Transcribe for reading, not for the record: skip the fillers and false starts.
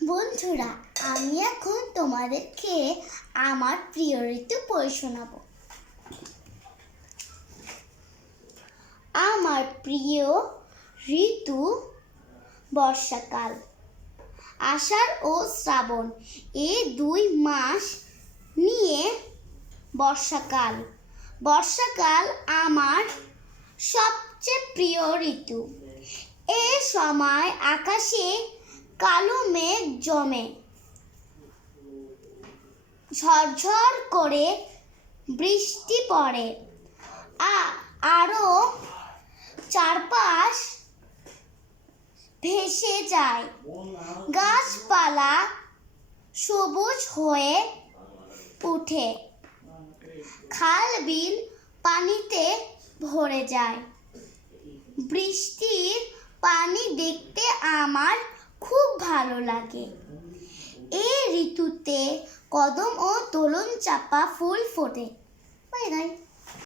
বন্ধুরা, আমি এখন তোমাদেরকে আমার প্রিয় ঋতু পড়ে শোনাবো। আমার প্রিয় ঋতু বর্ষাকাল। আষাঢ় ও শ্রাবণ এই 2 মাস নিয়ে বর্ষাকাল। বর্ষাকাল আমার সবচেয়ে প্রিয় ঋতু। এই সময় আকাশে কালো মেঘ জমে, ঝরঝর করে বৃষ্টি পড়ে, আরো চারপাশ ভেসে যায়। গাছপালা সবুজ হয়ে ওঠে, খাল বিল পানিতে ভরে যায়। বৃষ্টির পানি দেখতে আমার খুব ভালো লাগে। এই ঋতুতে কদম ও দোলন চাঁপা ফুল ফোটে। Bye bye.